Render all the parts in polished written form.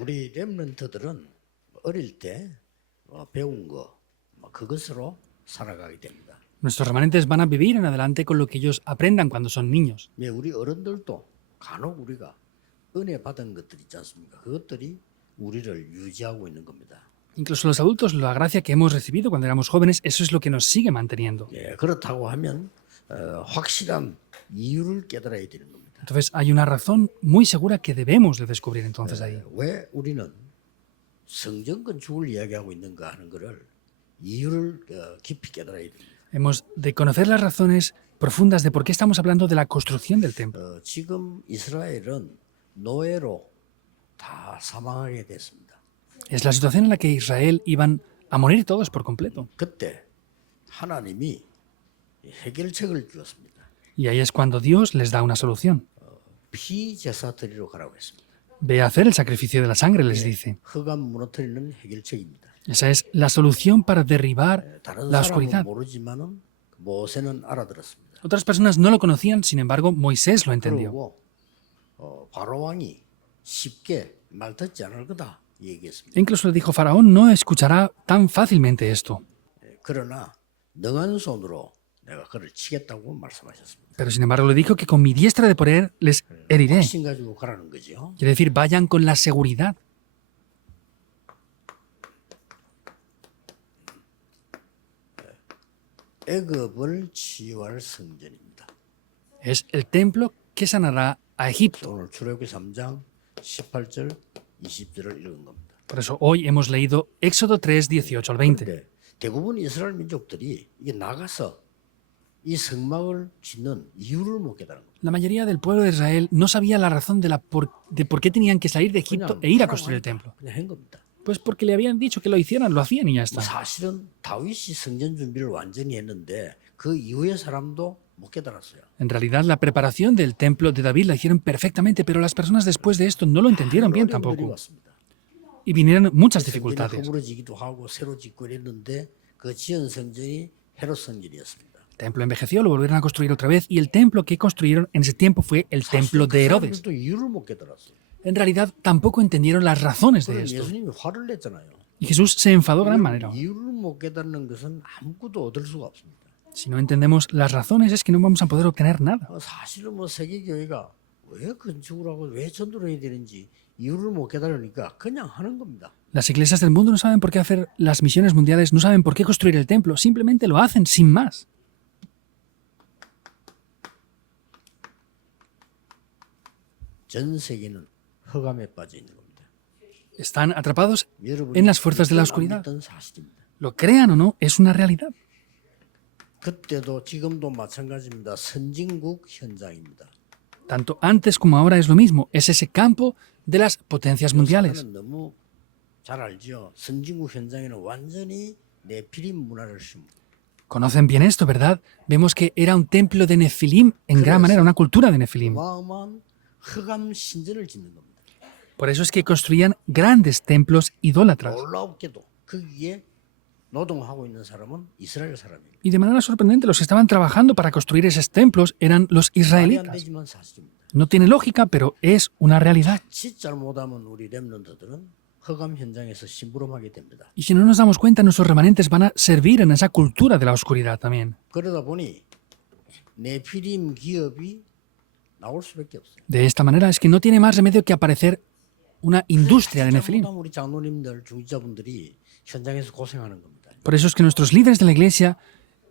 우리 렘넌트들은 어릴 때 배운 거 그것으로 살아가게 됩니다. Nuestros remanentes van a vivir en adelante con lo que ellos aprendan cuando son niños. 우리 어른들도 간혹 우리가 은혜 받은 것들 있지 않습니까? 그것들이 우리를 유지하고 있는 겁니다. Incluso los adultos, la gracia que hemos recibido cuando éramos jóvenes, eso es lo que nos sigue manteniendo. 그렇다고 하면 확실한 이유를 깨달아야 되는 겁니다. Entonces hay una razón muy segura que debemos de descubrir entonces ahí. 왜 우리는 성전 건축을 이야기하고 있는가 하는 것을 이유를 깊이 깨달아야 됩니다. Hemos de conocer las razones profundas de por qué estamos hablando de la construcción del templo. 지금 이스라엘은 노예로 다 사망하게 됐습니다. Es la situación en la que Israel iban a morir todos por completo. 그때 하나님이 해결책을 주었습니다. Y ahí es cuando Dios les da una solución. 피제사 드리러 가라고 했습니다. Ve a hacer el sacrificio de la sangre, les dice. 흑암 무너뜨리는 해결책입니다. Esa es la solución para derribar 다른 la 사람은 oscuridad. 모르지만은 모세는 알아들었습니다. Otras personas no lo conocían, sin embargo, Moisés lo entendió. 그리고 바로 왕이 쉽게 말 듣지 않을 거다 얘기했습니다. E incluso le dijo, Faraón no escuchará tan fácilmente esto. 그러나 능한 손으로 내가 그를 치겠다고 말씀하셨습니다. Pero sin embargo le dijo que con mi diestra de poder les heriré. 확신 가지고 가라는 거죠. Quiere decir, vayan con la seguridad. 애굽을 치유할 성전입니다. Es el templo que sanará a Egipto. 오늘 출애굽기 3장 18절 20절을 읽은 겁니다. Por eso hoy hemos leído Éxodo 3, 18 al 20. 근데 대부분 이스라엘 민족들이 이게 나가서 이 성막을 짓는 이유를 못 깨달은 겁니다. La mayoría del pueblo de Israel no sabía la razón de por qué tenían que salir de Egipto e ir a construir el templo. 그냥 한 겁니다. Pues porque le habían dicho que lo hicieran, lo hacían y ya está. 사실은 다윗이 성전 준비를 완전히 했는데 그 이후의 사람도 못 깨달았어요. En realidad, la preparación del templo de David la hicieron perfectamente, pero las personas después de esto no lo entendieron bien 어려움들이 tampoco. 왔습니다. Y vinieron muchas 성전이 dificultades. 허물어지기도 하고 새로 짓고 이랬는데 그 지은 성전이 헤롯 성전이었습니다. El templo envejeció, lo volvieron a construir otra vez, y el templo que construyeron en ese tiempo fue el templo de Herodes. 사람들도 이유를 못 깨달았어요. En realidad, tampoco entendieron las razones de 그래서 esto. 예수님이 화를 냈잖아요. Y Jesús se enfadó de gran manera. 이유를 못 깨닫는 것은 아무것도 얻을 수가 없습니다. Si no entendemos las razones, es que no vamos a poder obtener nada. 사실은 세계교회가 왜 건축을 하고 왜 전도를 해야 되는지 이유를 못 깨달으니까 그냥 하는 겁니다. Las iglesias del mundo no saben por qué hacer las misiones mundiales, no saben por qué construir el templo, simplemente lo hacen sin más. 전 세계는 흑암에 빠져 있는 겁니다. Están atrapados 여러분이 en las fuerzas de la 믿든 안 oscuridad. 믿든 사실입니다. Lo crean o no, es una realidad. 그때도 지금도 마찬가지입니다. 선진국 현장입니다. Tanto antes como ahora es lo mismo, es ese campo de las potencias mundiales. 사람은 너무 잘 알죠. 선진국 현장에는 완전히 네피림 문화를 심고 Conocen bien esto, ¿verdad? Vemos que era un templo de Nefilim, en gran manera, una cultura de Nefilim. 어마어마한 흑암 신전을 짓는 겁니다. Por eso es que construían grandes templos idólatras. 놀랍게도 거기에 노동하고 있는 사람은 이스라엘 사람입니다. Y de manera sorprendente, los que estaban trabajando para construir esos templos eran los 말이 안 israelitas. 되지만 사실입니다. No tiene lógica, pero es una realidad. 진짜 잘못하면 우리 렘넌트들은 흑암 현장에서 심부름하게 됩니다. Y si no nos damos cuenta, nuestros remanentes van a servir en esa cultura de la oscuridad también. 그러다 보니 네피림 기업이 나올 수밖에 없어요. De esta manera es que no tiene más remedio que aparecer una industria de Nefilim. 잘못하면 우리 장로님들, 중직자분들이 현장에서 고생하는 겁니다. Por eso es que nuestros líderes de la iglesia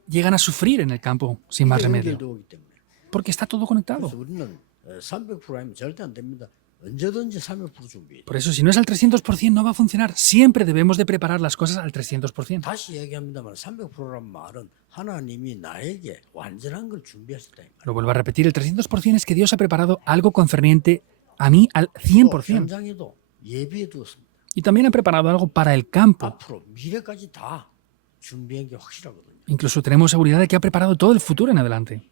llegan a sufrir en el campo sin más 이게 remedio. 연결되기 때문에. Porque está todo conectado. 그래서 우리는 300%이면 절대 안 됩니다. 언제든지 300% 준비해야 돼요. Por eso, si no es al 300%, no va a funcionar. Siempre debemos de preparar las cosas al 300%. 다시 얘기합니다만 300%란 말은 하나님이 나에게 완전한 걸 준비하셨다. 이 Lo vuelvo a repetir, el 300% es que Dios ha preparado algo concerniente a mí al 100%. 현장에도 예비해 두었습니다. Y también ha preparado algo para el campo. 앞으로 미래까지 다 준비한 게 확실하거든요. Incluso tenemos seguridad de que ha preparado todo el futuro en adelante.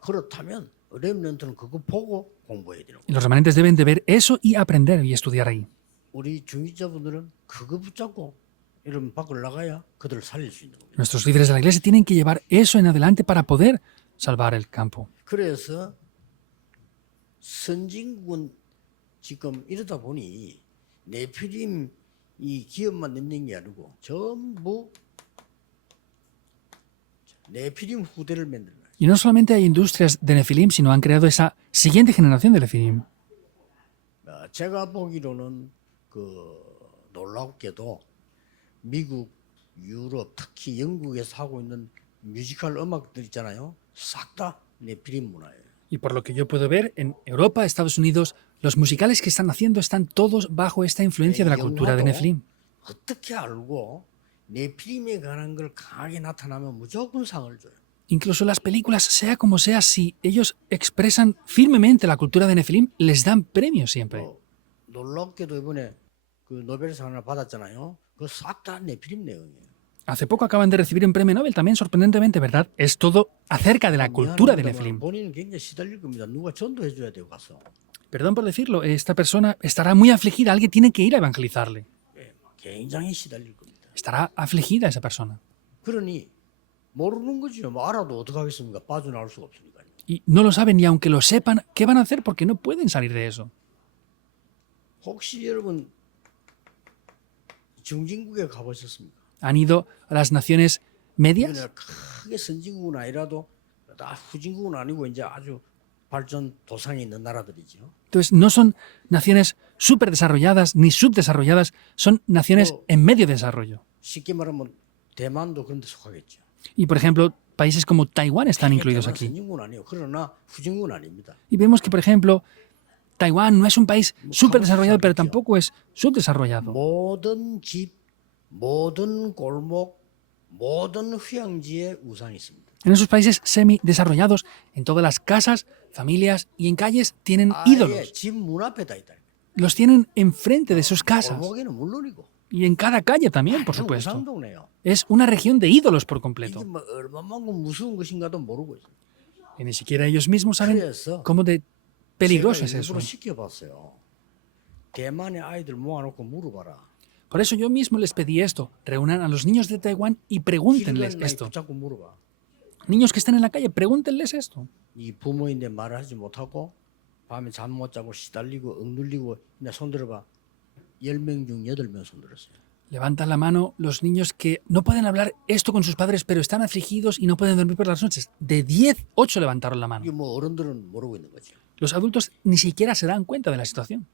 그렇다면 렘넌트는 그거 보고 공부해야 되는 거예요. Y los remanentes deben de ver eso y aprender y estudiar ahí. 우리 중직자분들은 그거 붙잡고 이런 밖을 나가야 그들을 살릴 수 있는 겁니다. Nuestros líderes de la iglesia tienen que llevar eso en adelante para poder salvar el campo. 그래서 선진국은 지금 이러다 보니 네피림 이 기업만 있는 게 아니고 전부 네피림 후대를 만들어요. Y no solamente hay industrias de Nefilim, sino han creado esa siguiente generación de Nefilim. 제가 보기로는 그 놀랍게도 미국, 유럽, 특히 영국에서 하고 있는 뮤지컬 음악들 있잖아요. 싹 다 네피림 문화예요. Y por lo que yo puedo ver, en Europa, Estados Unidos, los musicales que están haciendo están todos bajo esta influencia de la cultura de Nefilim. 어떻게 알고 네피림에 관한 걸 강하게 나타나면 무조건 상을 줘요. Incluso las películas, sea como sea, si ellos expresan firmemente la cultura de Nefilim, les dan premios siempre. 놀랍게도 이번에 그 노벨상을 받았잖아요. 그거 싹 다 네피림 내용이에요. Hace poco acaban de recibir un premio Nobel también, sorprendentemente, ¿verdad? Es todo acerca de la cultura de Nefilim. 본인은 굉장히 시달릴 겁니다. 누가 전도해 줘야 돼요, 가서. Perdón por decirlo, esta persona estará muy afligida, alguien tiene que ir a evangelizarle. 굉장히 시달릴 겁니다. Estará afligida esa persona. 그러니 모르는 거죠. 뭐 알아도 어떻게 하겠습니까? 빠져나올 수가 없으니까요. Y no lo saben, y aunque lo sepan, ¿qué van a hacer? Porque no pueden salir de eso. 혹시 여러분 중진국에 가보셨습니까? Han ido a las naciones medias. 이거는 크게 선진국은 아니라도 다 후진국은 아니고 이제 아주 발전 도상에 있는 나라들이죠. Entonces, no son naciones súper desarrolladas ni subdesarrolladas, son naciones en medio de desarrollo. 쉽게 말하면 대만도 그런 데 속하겠죠. Y, por ejemplo, países como Taiwán están incluidos 대만 aquí. 선진국은 아니에요. 그러나 후진국은 아닙니다. Y vemos que, por ejemplo, Taiwán no es un país súper desarrollado, pero tampoco es subdesarrollado. 모든 집, 모든 골목, 모든 휴양지에 우상이 있습니다. En esos países semi-desarrollados, en todas las casas, familias y en calles tienen 아예 ídolos. 집 문 앞에다 있다. Los tienen enfrente de sus casas. 골목에는 물론이고. Y en cada calle también, por supuesto. 우상동네요. Es una región de ídolos por 이게 completo. 뭐 얼마만큼 무서운 것인가도 모르고 있어요. Y ni siquiera ellos mismos saben 그래서 cómo de peligroso es 제가 eso. 일부러 시켜봤어요. 대만의 아이들 모아놓고 물어봐라. Por eso yo mismo les pedí esto. Reúnan a los niños de Taiwán y pregúntenles 길을 esto. 붙잡고 물어봐. Niños que estén en la calle, pregúntenles esto. 이 부모인데 말을 하지 못하고 밤에 잠 못 자고 시달리고 억눌리고 그냥 손 들어봐. 10명 중 8명 손 들었어요. Levantan la mano los niños que no pueden hablar esto con sus padres, pero están afligidos y no pueden dormir por las noches. De 10, 8 levantaron la mano. 이게 뭐 어른들은 모르고 있는 거죠. Los adultos ni siquiera se dan cuenta de la situación.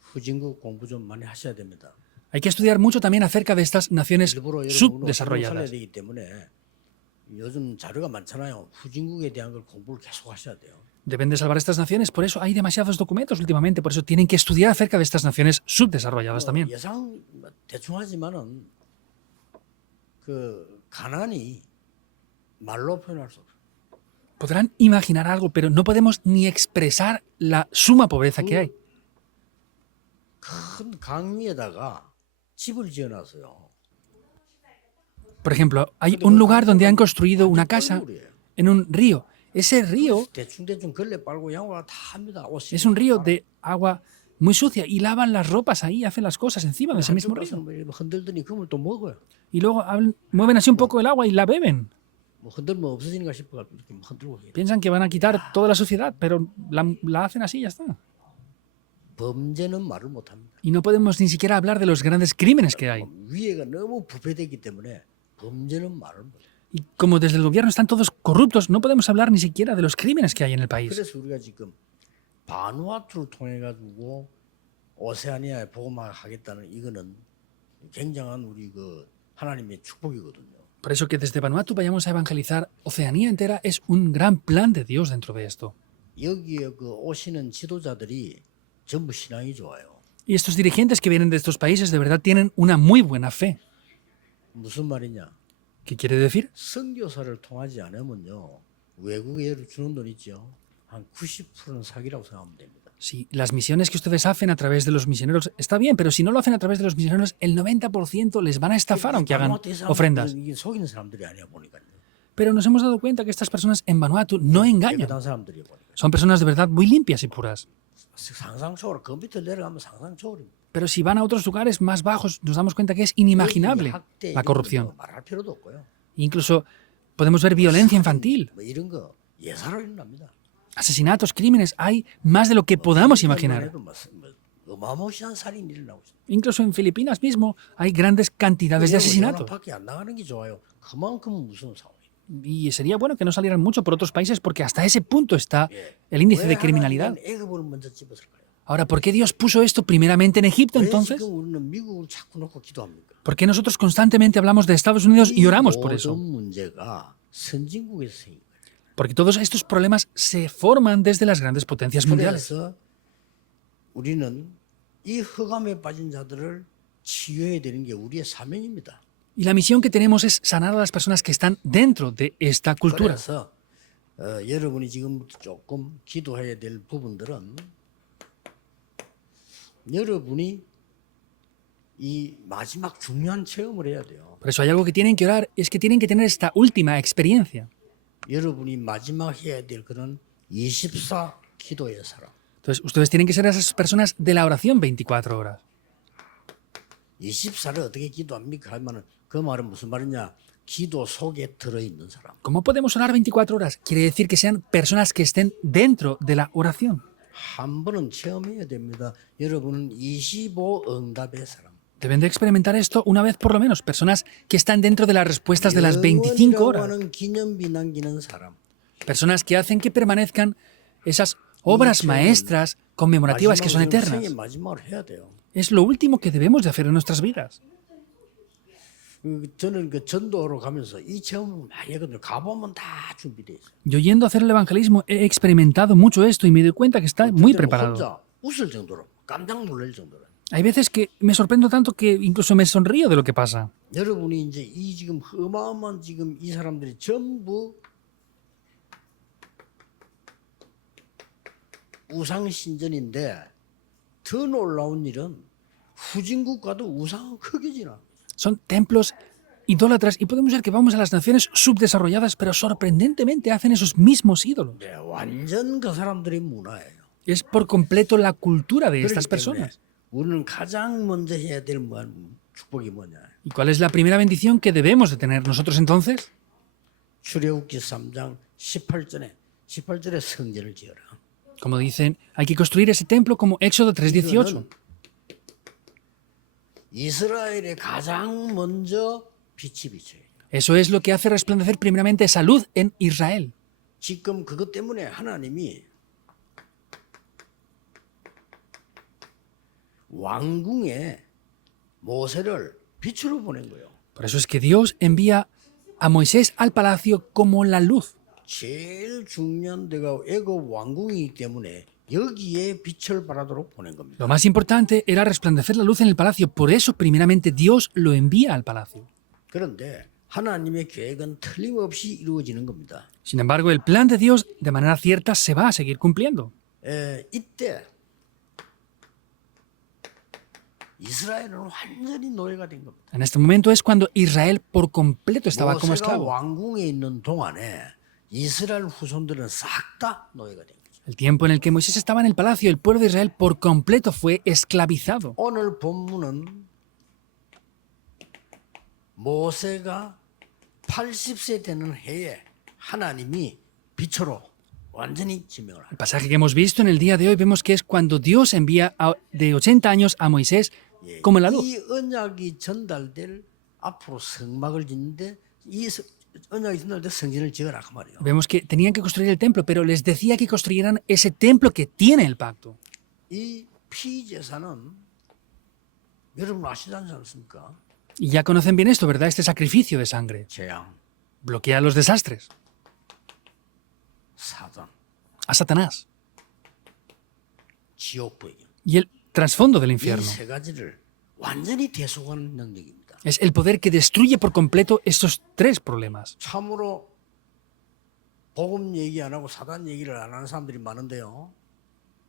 후진국 공부 좀 많이 하셔야 됩니다. Hay que estudiar mucho también acerca de estas naciones 일부러 여러분 살려야 subdesarrolladas. 되기 때문에 요즘 자료가 많잖아요. 후진국에 대한 걸 공부를 계속 하셔야 돼요. Deben de salvar estas naciones, por eso hay demasiados documentos últimamente, por eso tienen que estudiar acerca de estas naciones subdesarrolladas también. 예상 대충 하지만은 그 가난이 말로 표현할 수 없어요. Podrán imaginar algo, pero no podemos ni expresar la suma pobreza que hay. 큰 강 위에다가 집을 지어놨어요. Por ejemplo, hay un lugar donde han construido una casa en un río. Ese río 대충 걸레 빨고 양호가 다 합니다. 옷이. es un río de agua muy sucia y lavan las ropas ahí, hacen las cosas encima de ese mismo río. 흔들더니 그물 또 먹어요. Y luego mueven así un poco el agua y la beben. 뭐 흔들면 없어지니까 싶어 이렇게 흔들고 해요. Piensan que van a quitar toda la suciedad, pero la hacen así y ya está. 범죄는 말을 못 합니다. Y no podemos ni siquiera hablar de los grandes crímenes que hay. 위에가 너무 부패되기 때문에 범죄는 말을 못 해요. Y como desde el gobierno están todos corruptos, no podemos hablar ni siquiera de los crímenes que hay en el país. 그래서 우리가 지금 바누아투를 통해 가지고 오세아니아에 복음화 하겠다는 이거는 굉장한 우리 그 하나님의 축복이거든요. Por eso que desde Vanuatu vayamos a evangelizar Oceanía entera es un gran plan de Dios dentro de esto. 여기에 그 오시는 지도자들이 전부 신앙이 좋아요. Y estos dirigentes que vienen de estos países de verdad tienen una muy buena fe. 무슨 말이냐? ¿Qué quiere decir? 선교사를 통하지 않으면요. 외국에 주는 돈 있죠. 한 90%는 사기라고 생각하면 됩니다. Si las misiones que ustedes hacen a través de los misioneros está bien, pero si no lo hacen a través de los misioneros, el 90% les van a estafar aunque hagan ofrendas. 이게 속이는 사람들이 아니야 보니까요. Pero nos hemos dado cuenta que estas personas en Vanuatu no engañan. 깨끗한 사람들이 보니까. Son personas de verdad muy limpias y puras. 상상 초월 그 밑에 내려가면 상상 초월입니다. Pero si van a otros lugares más bajos, nos damos cuenta que es inimaginable la corrupción. 말할 필요도 없고요. Incluso podemos ver violencia infantil. 뭐 이런 거 예사로 일어납니다. asesinatos, crímenes, hay más de lo que podamos imaginar. 해도 어마무시한 살인이 일어나고 있어요. Incluso en Filipinas mismo hay grandes cantidades de asesinatos. 밖에 안 나가는 게 좋아요. 그만큼 무서운 상황이에요. Y sería bueno que no salieran mucho por otros países porque hasta ese punto está el índice de criminalidad. 하나님은 애굽을 먼저 집었을까요? Ahora, ¿por qué Dios puso esto primeramente en Egipto 왜 entonces? 지금 우리는 미국을 자꾸 놓고 기도합니까? ¿Por qué nosotros constantemente hablamos de Estados Unidos y oramos por eso? 모든 문제가 선진국에서 생긴 거예요. Porque todos estos problemas se forman desde las grandes potencias mundiales. 그래서 우리는 이 흑암에 빠진 자들을 치유해야 되는 게 우리의 사명입니다. Y la misión que tenemos es sanar a las personas que están dentro de esta cultura. 그래서 여러분이 지금부터 조금 기도해야 될 부분들은 여러분이 이 마지막 중요한 체험을 해야 돼요. Por eso hay algo que tienen que orar, es que tienen que tener esta última experiencia. 여러분이 마지막 해야 될 그런 24 기도의 사람. Entonces, ustedes tienen que ser esas personas de la oración 24 horas. 24를 어떻게 기도합니까? 하면은 그 말은 무슨 말이냐? 기도 속에 들어있는 사람. ¿Cómo podemos orar 24 horas? Quiere decir que sean personas que estén dentro de la oración. 한 번은 체험해야 됩니다. 여러분은 25 응답의 사람. Deben de experimentar esto una vez por lo menos. Personas que están dentro de las respuestas de las 25 horas. 하는 기념비 남기는 사람. Personas que hacen que permanezcan esas obras maestras conmemorativas que son eternas. 생의 마지막으로 해야 돼요. Es lo último que debemos de hacer en nuestras vidas. 저는 그 전도로 가면서 이 체험을 많이 했거든요. 가보면 다 준비돼 있어요. Yo yendo a hacer el evangelismo he experimentado mucho esto y me doy cuenta que está muy preparado. 혼자 웃을 정도로 깜짝 놀랄 정도로. Hay veces que me sorprendo tanto que incluso me sonrío de lo que pasa. 여러분이 이제 이 지금 어마어마한 지금 이 사람들이 전부 우상 신전인데 더 놀라운 일은 후진국 가도 우상은 크게 지나. Son templos idólatras y podemos ver que vamos a las naciones subdesarrolladas, pero sorprendentemente hacen esos mismos ídolos. 네, 완전 그 사람들의 문화예요. Es por completo la cultura de 그렇기 estas 때문에 personas. 우리는 가장 먼저 해야 될 축복이 뭐냐? ¿Y cuál es la primera bendición que debemos de tener nosotros entonces? 출애굽기 3장 18절에 성전을 지어라. Como dicen, hay que construir ese templo como Éxodo 3:18. 이스라엘에 가장 먼저 빛이 비쳐요. Eso es lo que hace resplandecer primeramente salud en Israel. 지금 그것 때문에 하나님이 왕궁에 모세를 빛으로 보낸 거예요. Por eso es que Dios envía a Moisés al palacio como la luz. 제일 중요한 데가 애굽 왕궁이기 때문에 여기에 빛을 발하도록 보낸 겁니다. Lo más importante era resplandecer la luz en el palacio. Por eso, primeramente, Dios lo envía al palacio. 그런데 하나님의 계획은 틀림없이 이루어지는 겁니다. Sin embargo, el plan de Dios, de manera cierta, se va a seguir cumpliendo. 이때 이스라엘은 완전히 노예가 된 겁니다. En este momento es cuando Israel por completo estaba como 모세가 esclavo. 왕궁에 있는 동안에 이스라엘 후손들은 싹 다 노예가 된 거죠. El tiempo en el que Moisés estaba en el palacio, el pueblo de Israel por completo fue esclavizado. 오늘 본문은 모세가 80세 되는 해에 하나님이 빛으로 완전히 지명을 합니다. El pasaje que hemos visto en el día de hoy vemos que es cuando Dios envía de 80 años a Moisés como la luz. 이 언약이 전달될 앞으로 성막을 짓는데 이 언약이 전달될 성전을 지어라 그 말이에요. Vemos que tenían que construir el templo, pero les decía que construyeran ese templo que tiene el pacto. 이 피제사는 여러분 아시지 않습니까? Y ya conocen bien esto, ¿verdad? Este sacrificio de sangre 재앙, bloquea los desastres. 사단, A Satanás. 지옥 불경. Y el trasfondo del 이 infierno 세 가지를 완전히 대속하는 능력입니다. es el poder que destruye por completo estos tres problemas. 참으로 복음 얘기 안 하고 사단 얘기를 안 하는 사람들이 많은데요.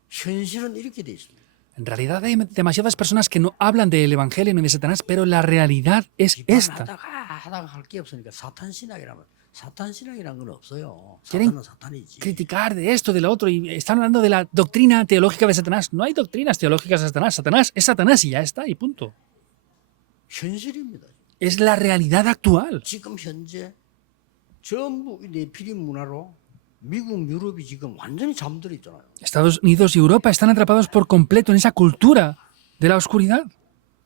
현실은 이렇게 돼 있습니다. En realidad hay demasiadas personas que no hablan del Evangelio ni de Satanás, pero la realidad es esta. 하다가 할 게 없으니까 사탄 신학이라는 건 없어요. Quieren 사탄은 사탄이지. criticar de esto, de lo otro, y están hablando de la doctrina teológica de Satanás. No hay doctrinas teológicas de Satanás. Satanás es Satanás y ya está, y punto. 현실입니다. Es la realidad actual. 지금 현재 전부 내 피리 문화로 미국, 유럽이 지금 완전히 잠들어 있잖아요. Estados Unidos y Europa están atrapados por completo en esa cultura de la oscuridad.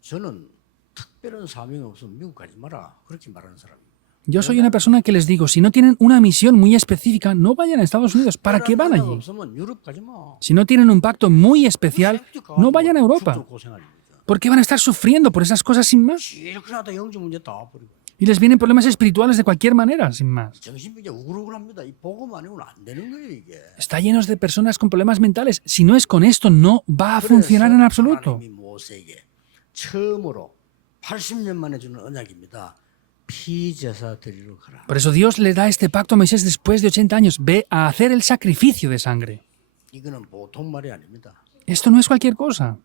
저는 특별한 사명이 없으면 미국 가지 마라 그렇게 말하는 사람입니다. Yo soy una persona que les digo, si no tienen una misión muy específica, no vayan a Estados Unidos. ¿Para qué van allí? 없으면 유럽 가지 마. Si no tienen un pacto muy especial, no vayan a Europa. 죽도록 고생하십니다. ¿Por qué van a estar sufriendo por esas cosas sin más? 실컷하다 영적 문제 다 와버리고 Y les vienen problemas espirituales de cualquier manera, sin más. 정신병자 우글우글합니다. 이 복음 아니고는 안 되는 거예요 이게. Está llenos de personas con problemas mentales. Si no es con esto, no va a funcionar en absoluto. 하나님이 모세에게 처음으로 80년 만에 주는 언약입니다. 피제사 드리러 가라. Por eso Dios le da este pacto a Moisés después de 80 años. Ve a hacer el sacrificio de sangre. 이거는 보통 말이 아닙니다. Esto no es cualquier cosa.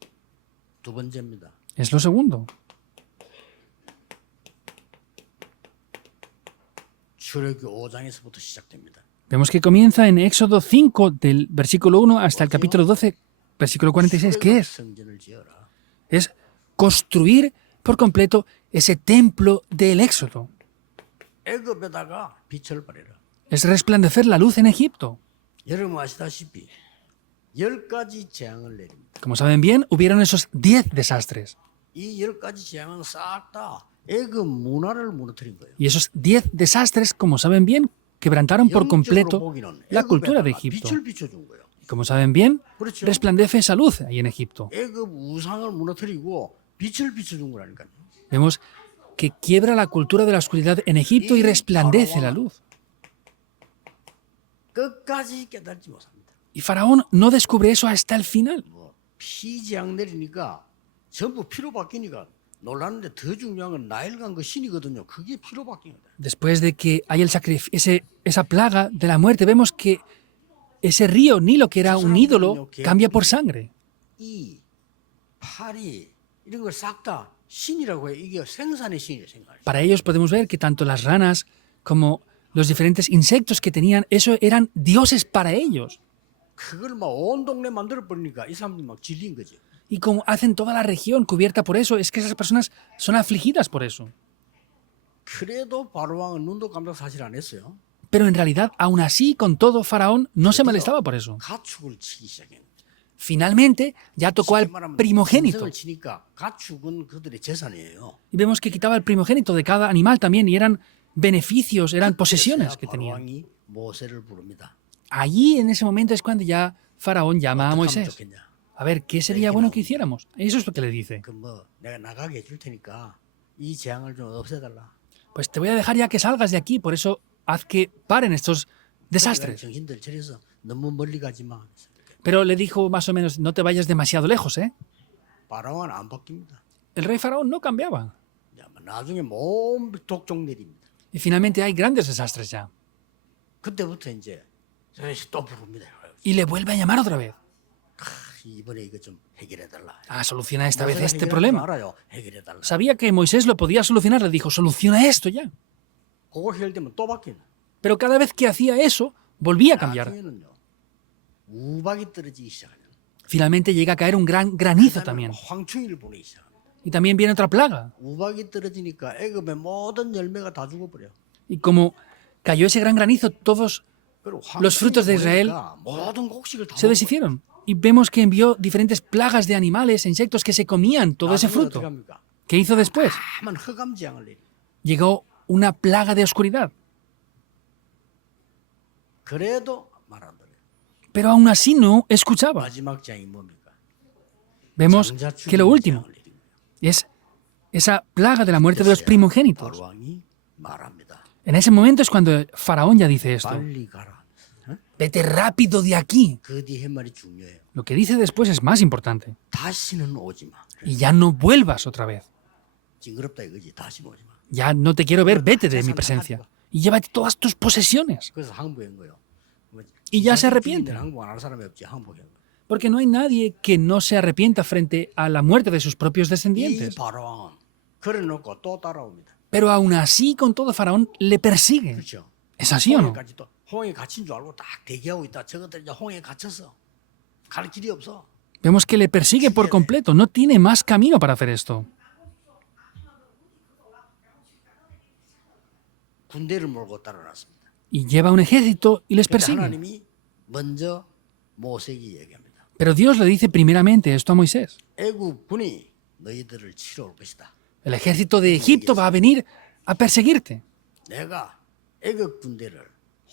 두 번째입니다. Es lo segundo. 출애굽기 5장에서부터 시작됩니다. Vemos que comienza en Éxodo 5, del versículo 1 hasta el capítulo 12, versículo 46. ¿Qué es? 성전을 지어라. Es construir por completo ese templo del Éxodo. 애굽에다가 빛을 발해라. Es resplandecer la luz en Egipto. 여러분 아시다시피 10가지 재앙을 내립니다. Como saben bien, hubieron esos 10 desastres. 이 10가지 재앙은 싹 다 애굽 문화를 무너뜨린 거예요. Y esos 10 desastres, como saben bien, quebrantaron por 영적으로 completo 보기는 la cultura de 애굽에다가 Egipto. 빛을 비춰준 거예요. Y como saben bien, 그렇죠. resplandece esa luz ahí en Egipto. 애굽 우상을 무너뜨리고 빛을 비춰준 거라니까요. Vemos que quiebra la cultura de la oscuridad en Egipto y resplandece la luz. 끝까지 깨닫지 못합니다. Y Faraón no descubre eso hasta el final. 뭐 피재앙 내리니까 전부 피로 바뀌니까 놀랐는데 더 중요한 건 나일강 그 신이거든요. 그게 피로 바뀐 거다. Después de que hay esa plaga de la muerte, vemos que ese río Nilo, que era un ídolo, cambia por sangre. 이 파리 이런 걸 싹 다 신이라고 해요. 이게 생산의 신이에요. 생산. Para ellos podemos ver que tanto las ranas como los diferentes insectos que tenían, eso eran dioses para ellos. 그걸 막 온 동네 만들어 버리니까 이 사람들이 막 질린 거죠. Y como hacen toda la región cubierta por eso, es que esas personas son afligidas por eso. 그래도 바로 왕은 눈도 깜짝 사실 안 했어요. Pero en realidad, aún así, con todo, Faraón no se molestaba por eso. 가축을 치기 시작해요. Finalmente, ya tocó al primogénito. 짐승을 치니까 가축은 그들의 재산이에요. Y vemos que quitaba el primogénito de cada animal también, y eran beneficios, eran posesiones que 바로 tenían. 왕이 모세를 부릅니다. Allí, en ese momento, es cuando ya Faraón llama a 어떻게 하면 Moisés. 좋겠냐? A ver, ¿qué sería bueno que hiciéramos? Eso es lo que le dice. 그 뭐 내가 나가게 해줄 테니까 이 재앙을 좀 없애달라. Pues te voy a dejar ya que salgas de aquí, por eso haz que paren estos desastres. 정신들 차려서 너무 멀리 가지 마. Pero le dijo más o menos, no te vayas demasiado lejos, ¿eh? 바로는 안 바뀝니다. El rey Faraón no cambiaba. 야, 나중에 몸 독종 내립니다. Y finalmente hay grandes desastres ya. 그때부터 이제 또 부릅니다. Y le vuelve a llamar otra vez. 이번에 이거 좀 해결해달라. Soluciona esta vez 모세가 este 해결할 줄 problema. 알아요. 해결해달라. Sabía que Moisés lo podía solucionar, le dijo, soluciona esto ya. 그거 해결되면 또 바뀌는. Pero cada vez que hacía eso, volvía a cambiar. 나중에는요. 우박이 떨어지기 시작하는. Finalmente llega a caer un gran granizo también. 황충이를 보내기 시작합니다. Y también viene otra plaga. 우박이 떨어지니까 애굽의 모든 열매가 다 죽어버려. Y como cayó ese gran granizo, todos 그리고 Los frutos de 황충이 Israel 보니까 모든 곡식을 다 se 먹어버려. deshicieron. Y vemos que envió diferentes plagas de animales, insectos que se comían todo ese 나중에 fruto. 어떻게 합니까? ¿Qué hizo después? 까만 흑암 재앙을 내리. Llegó una plaga de oscuridad. 그래도 말 안 들어요. Pero aún así no escuchaba. 마지막 재앙이 뭡니까? Vemos 장자 que lo 죽이는 último 재앙을 내립니다. es esa plaga de la muerte de los primogénitos. 바로 왕이 말합니다. En ese momento es cuando Faraón ya dice esto. 빨리 가라. 어? Vete rápido de aquí. 그 뒤에 말이 중요해요. Lo que dice después es más importante. 다시는 오지 마. Y ya no vuelvas otra vez. 징그럽다 이거지. 다시 오지 마. Ya no te quiero ver, vete de mi presencia. Y llévate todas tus posesiones. 그래서 항복한 거예요. 뭐 Y ya se 자식 arrepiente. 죽이는 항복 안 할 사람이 없지. 항복한 거예요. Porque no hay nadie que no se arrepienta frente a la muerte de sus propios 이 descendientes. 바로 왕은 그래놓고 또 따라옵니다. Pero aún así, con todo, Faraón le persigue. 그렇죠. ¿Es así o no? 홍해까지 또 홍해 갇힌 줄 알고 딱 대기하고 있다. 저것들 이제 홍해 갇혔어. 갈 길이 없어. Vemos que le persigue por completo. No tiene más camino para hacer esto. 군대를 몰고 따라놨습니다. y lleva un ejército y les 근데 persigue. 하나님이 먼저 모세에게 얘기합니다. Pero Dios le dice primeramente esto a Moisés. 애국군이 너희들을 치러 올 것이다. El ejército de Egipto va a venir a perseguirte. 내가 애국 군대를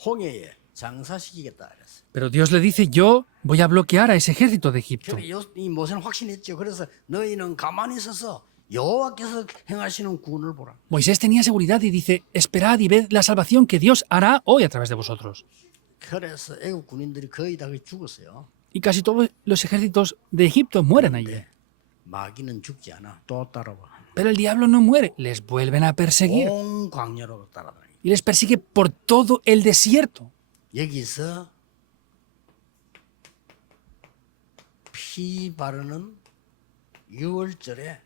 홍해에 장사시키겠다 그랬어요. Pero Dios le dice, yo voy a bloquear a ese ejército de Egipto. 그래 이 모세는 확신했죠. 그래서 너희는 가만히 있어서 여호와께서 행하시는 구원을 보라. Moisés tenía seguridad y dice, esperad y ved la salvación que Dios hará hoy a través de vosotros. 그래서 애국 군인들이 거의 다 죽었어요. Y casi todos los ejércitos de Egipto mueren allí. 마귀는 죽지 않아. 또 따라와. Pero el diablo no muere, les vuelven a perseguir 온 광야로 따라다니. y les persigue por todo el desierto. 여기서 피 바르는 6월절에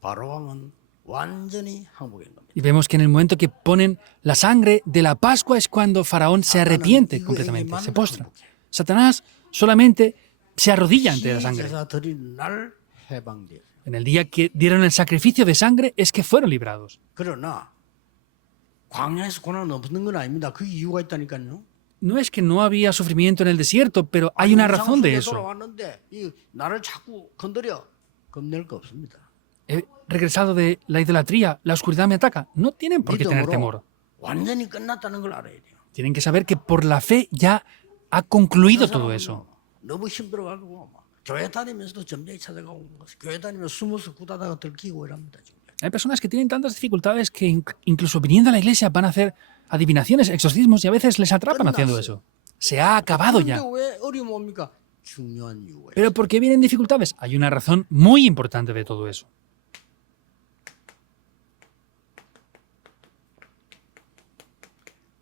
바로왕은 완전히 항복한 겁니다. Y vemos que en el momento que ponen la sangre de la Pascua es cuando Faraón se arrepiente completamente, se postra. Satanás solamente se arrodilla ante la sangre. 제사 드리는 날 해방돼요. En el día que dieron el sacrificio de sangre es que fueron librados. 그러나 광야에서 고난은 없는 건 아닙니다. 그 이유가 있다니까요. No es que no había sufrimiento en el desierto, pero hay una razón de eso. 돌아왔는데 이 나를 자꾸 건드려 겁낼 거 없습니다. He regresado de la idolatría, la oscuridad me ataca. No tienen por qué tener temor. 완전히 끝났다는 걸 알아야 돼요. Tienen que saber que por la fe ya ha concluido todo eso. 너무 힘들어가지고 막 교회 다니면서도 점쟁이 찾아가고 교회 다니면서 숨어서 구다다가 들키고 이랍니다. 지금. Hay personas que tienen tantas dificultades que incluso viniendo a la iglesia van a hacer adivinaciones, exorcismos y a veces les atrapan haciendo eso. Se ha acabado ya. 근데 왜 어려움 옵니까? 중요한 이유가 ¿Pero por qué vienen dificultades? Hay una razón muy importante de todo eso.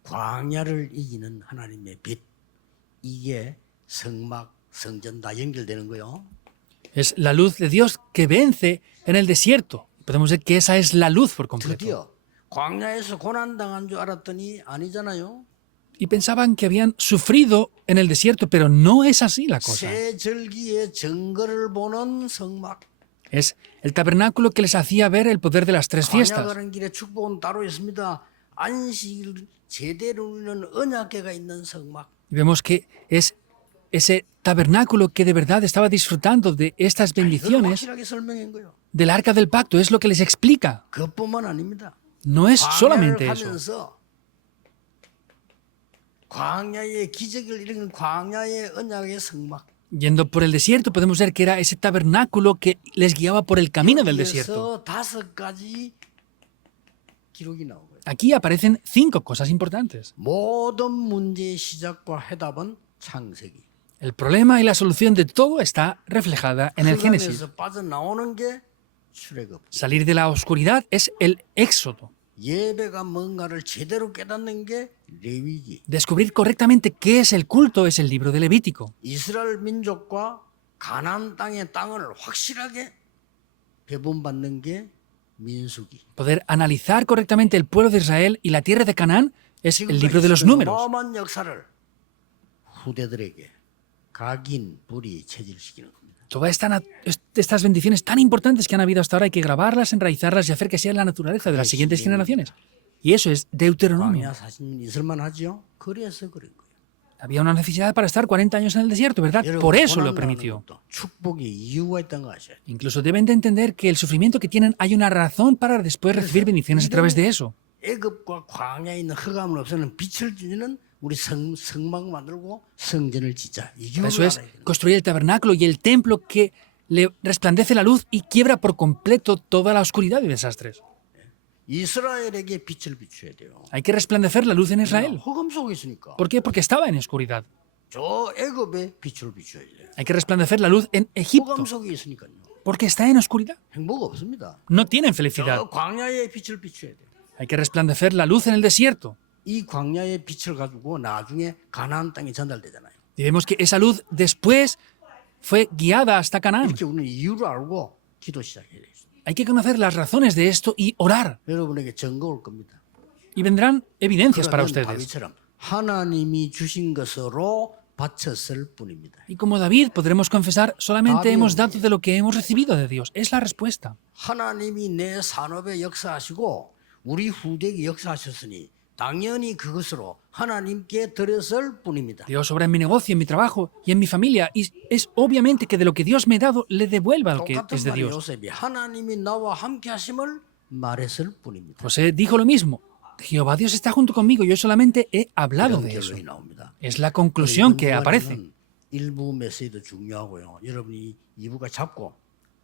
광야를 이기는 하나님의 빛 이게 성막 성전 다 연결되는 거요. Es la luz de Dios que vence en el desierto. Podemos decir que esa es la luz por completo. 드디어 광야에서 고난 당한 줄 알았더니 아니잖아요. Y pensaban que habían sufrido en el desierto, pero no es así la cosa. 새 절기의 증거를 보는 성막. Es el tabernáculo que les hacía ver el poder de las tres 광야 fiestas. 가는 길에 축복은 따로 있습니다. 안식일 제대로 누리는 언약궤가 있는 성막. Y vemos que es ese tabernáculo que de verdad estaba disfrutando de estas 이걸 bendiciones 확실하게 설명한 거예요. del arca del pacto. Es lo que les explica. 그것뿐만 아닙니다. No es 광야를 solamente eso. 가면서 광야의 기적을 일으키는 광야의 언약의 성막. Yendo por el desierto podemos ver que era ese tabernáculo que les guiaba por el camino del desierto. 여기에서 5가지 기록이 나오고요. Aquí aparecen 5 cosas importantes. 모든 문제의 시작과 해답은 창세기. El problema y la solución de todo está reflejada en el Génesis. 흑암에서 빠져나오는 게 출애굽. Salir de la oscuridad es el éxodo. 예배가 뭔가를 제대로 깨닫는 게 레위기. Descubrir correctamente qué es el culto es el libro de Levítico. 이스라엘 민족과 가나안 땅의 땅을 확실하게 배분받는 게 민수기. Poder analizar correctamente el pueblo de Israel y la tierra de Canaán es el libro de los números. 어마어마한 역사를 후대들에게 각인 불이 체질시키는 겁니다. Todas estas bendiciones tan importantes que han habido hasta ahora hay que grabarlas, enraizarlas y hacer que sea la naturaleza de las siguientes generaciones. Y eso es Deuteronomio. 광야 40년 있을만 하지요? 그래서 그런 거예요. Había una necesidad para estar 40 años en el desierto, ¿verdad? 여러분, Por eso lo 고난당하는 permitió. 것도 축복의 이유가 있다는 거 아셔야 돼요. Incluso deben de entender que el sufrimiento que tienen hay una razón para después recibir bendiciones a través de eso. 애굽과 광야에 있는 흑암을 없애는 빛을 주는 우리 성막 만들고 성전을 짓자. 이 이유를 Eso es 알아야 돼요. construir el tabernáculo y el templo que le resplandece la luz y quiebra por completo toda la oscuridad y desastres. 이스라엘에게 빛을 비춰야 돼요. Hay que resplandecer la luz en Israel. 흑암 속에 있으니까. ¿Por qué? Porque estaba en oscuridad. 저 애굽에 빛을 비춰야 돼요. Hay que resplandecer la luz en Egipto. 흑암 속에 있으니까요. Porque está en oscuridad. 행복 없습니다. No tienen felicidad. 저 광야에 빛을 비춰야 돼요. Hay que resplandecer la luz en el desierto. 이 광야의 빛을 가지고 나중에 가나안 땅에 전달되잖아요. Y vemos que esa luz después fue guiada hasta Canaán. 이렇게 우리는 이유를 알고 기도 시작해야 돼요. Hay que conocer las razones de esto y orar. 여러분에게 증거 올 겁니다. Y vendrán evidencias para 그러면 ustedes. 다윗처럼 하나님이 주신 것으로 바쳤을 뿐입니다. Y como David podremos confesar, solamente David. hemos dado de lo que hemos recibido de Dios. Es la respuesta. 하나님이 내 산업에 역사하시고 우리 후대에게 역사하셨으니 당연히 그것으로 하나님께 드렸을 뿐입니다. Dios obra en mi negocio, en mi trabajo y en mi familia. Y es obviamente que de lo que Dios me ha dado, le devuelva lo que 똑같은 es de 말이 Dios. 요셉이 하나님이 나와 함께 하심을 말했을 뿐입니다. José dijo lo mismo. Jehová Dios está junto conmigo. Yo solamente he hablado 이런 de eso. 결론이 나옵니다. Es la conclusión que 이번 aparece. 주간에는 1부 메시지도 중요하고요. 여러분이 2부가 잡고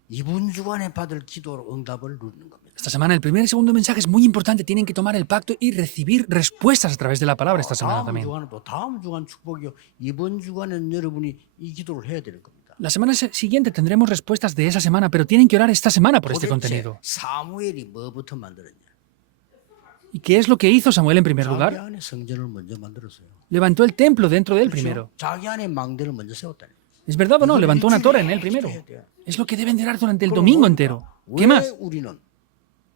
이번 주간에 받을 기도로 응답을 누리는 겁니다. Esta semana el primer y segundo mensaje es muy importante. Tienen que tomar el pacto y recibir respuestas a través de la palabra esta semana 다음 también. 주간은 또 다음 주간 축복이요. 이번 주간에는 여러분이 이 기도를 해야 되는 겁니다. La semana siguiente tendremos respuestas de esa semana, pero tienen que orar esta semana por este 도대체 contenido. 사무엘이 뭐부터 만들었냐? ¿Y qué es lo que hizo Samuel en primer 자기 lugar? 안에 성전을 먼저 만들었어요. Levantó el templo dentro de él 그렇죠? primero. 자기 안에 망대를 먼저 세웠다니. ¿Es verdad o no? Levantó una torre en él primero. Es lo que deben de orar durante el domingo entero. ¿Qué 왜 más? 우리는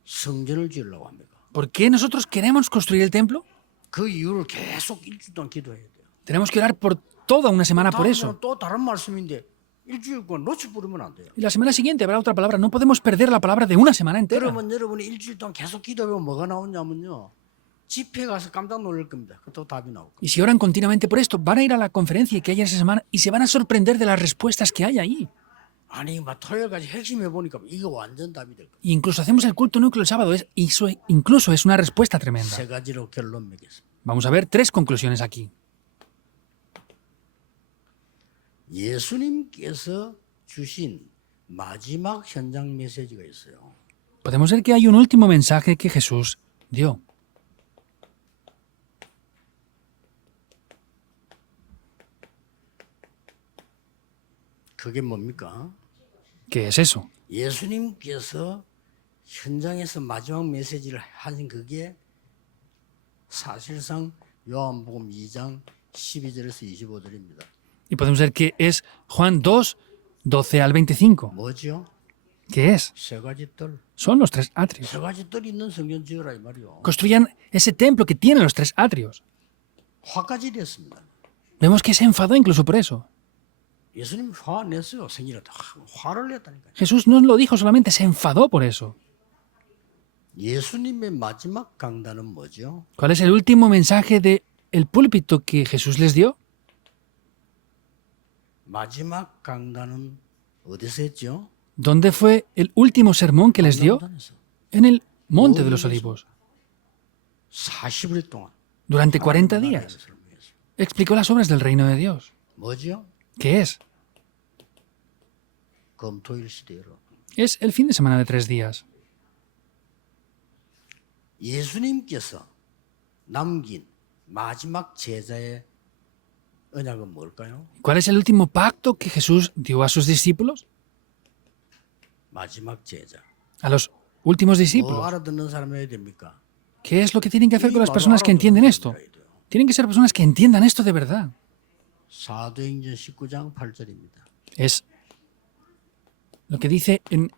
성전을 지으려고 합니까? ¿Por qué nosotros queremos construir el templo? 그 이유를 계속 일주일 동안 기도해야 돼요. Tenemos que orar por toda una semana por 다음에는 eso. 또 다른 말씀인데 일주일 동안 놓치 부르면 안 돼요. Y la semana siguiente habrá otra palabra. No podemos perder la palabra de una semana entera. 그러면 여러분이 일주일 동안 계속 기도하면 뭐가 나오냐면요. 집회 가서 깜짝 놀랄 겁니다. 그또 답이 나올 거예요. Y si oran continuamente por esto, van a ir a la conferencia que haya esa semana y se van a sorprender de las respuestas que hay ahí. 아니 막 토요일까지 핵심해 보니까 이거 완전 답이 될 거예요. E incluso hacemos el culto núcleo el sábado. Incluso es una respuesta tremenda. 세 가지로 결론 맺겠습니다. Vamos a ver 3 conclusiones aquí. 예수님께서 주신 마지막 현장 메시지가 있어요. Podemos ver que hay un último mensaje que Jesús dio. 그게 뭡니까? ¿Qué es eso? 예수님께서 현장에서 마지막 메시지를 하신 그게 사실상 요한복음 2장 12절에서 25절입니다. Y podemos ver que es Juan 2, 12 al 25. 뭐죠? ¿Qué es? 세 가지 뜰. Son los 3 atrios. 세 가지 뜰 있는 성전 지으라 이 말이요. Construyan ese templo que tiene los 3 atrios. 화까지 냈습니다. Vemos que se enfadó incluso por eso. 예수님 화 냈어요. 생일에 화를 냈다니까요. Jesús no lo dijo solamente, se enfadó por eso. 예수님의 마지막 강단은 뭐죠? ¿Cuál es el último mensaje de el púlpito que Jesús les dio? 마지막 강단은 어디서 했죠? ¿Dónde fue el último sermón que les dio? 강단에서. En el Monte de los Olivos. 40일 동안 Durante 40 하나님 나라에 días 설명했어요. explicó las obras del reino de Dios. 뭐죠? ¿Qué es? 검토일 시대로 Es el fin de semana de 3 días. 예수님께서 남긴 마지막 제자의 언약은 뭘까요? ¿Cuál es el último pacto que Jesús dio a sus discípulos? 마지막 제자. A los últimos 뭐 discípulos. 알아듣는 사람이 해야 됩니까? ¿Qué es lo que tienen que hacer con las 이 personas que 말을 entienden 알아듣는 esto? 사람이 해야 돼요. Tienen que ser personas que entiendan esto de verdad. 사도행전 19장 8절입니다. Es lo que dice en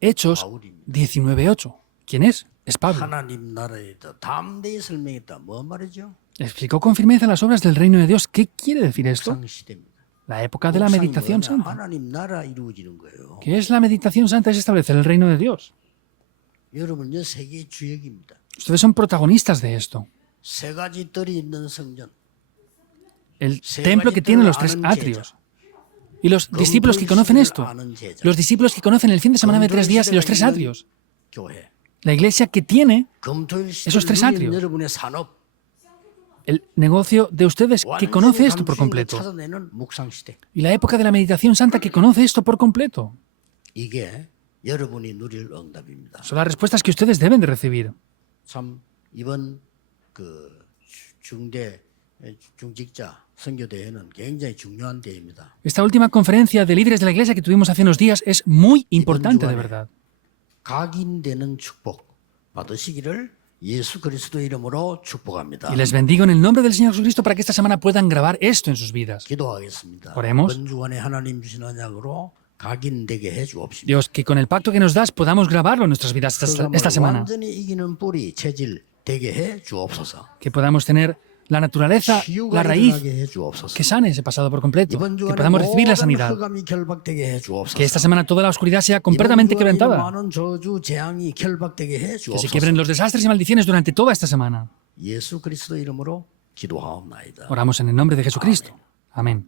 Hechos 바울입니다. 19:8. ¿Quién es? Es Pablo. 하나님 나라에 더 담대히 설명했다. 뭐 말이죠? Explicó con firmeza las obras del reino de Dios. ¿Qué quiere decir esto? 묵상 시대입니다. La época de la 묵상이 meditación 뭐냐? santa. 하나님 나라 이루어지는 거예요. ¿Qué es la meditación santa? Es establecer el reino de Dios. 여러분요 세계의 주역입니다. Ustedes son protagonistas de esto. 세 가지 뜰이 있는 성전. El templo que tiene los 3 atrios. Y los discípulos que conocen esto. Los discípulos que conocen el fin de semana de 3 días y los 3 atrios. 교회. La iglesia que tiene 검토일 esos tres 시대를 atrios. 누린 여러분의 산업. el negocio de ustedes que conoce esto por completo. 찾아내는 묵상 시대. Y la época de la meditación santa que conoce esto por completo. 이게 여러분이 누릴 응답입니다. Son las respuestas que ustedes deben de recibir. 참 이번 그 중대 중직자 선교 대회는 굉장히 중요한 대회입니다. Esta última conferencia de líderes de la iglesia que tuvimos hace unos días es muy importante, de verdad. 각인되는 축복 받으시기를 예수 그리스도 이름으로 축복합니다. Y les bendigo en el nombre del Señor Jesucristo para que esta semana puedan grabar esto en sus vidas. 기도하겠습니다. Oremos. 이번 주간에 하나님 주신 언약으로 각인되게 해 주옵시다. Dios, que con el pacto que nos das podamos grabarlo en nuestras vidas esta semana. 완전히 이기는 뿌리 체질 되게 해 주옵소서. Que podamos tener la naturaleza, la raíz 치유가 해 주옵소서. que sane ese pasado por completo. 이번 Que 주간에 podamos recibir la 모든 sanidad. 흑암이 결박되게 해 주옵소서. Que esta semana toda la oscuridad sea completamente 이번 주간에 quebrantada. 많은 저주 재앙이 결박되게 해 Que se 주옵소서. quiebren los desastres y maldiciones durante toda esta semana. 예수 그리스도 이름으로 기도하옵나이다. Oramos en el nombre de Jesucristo. Amén.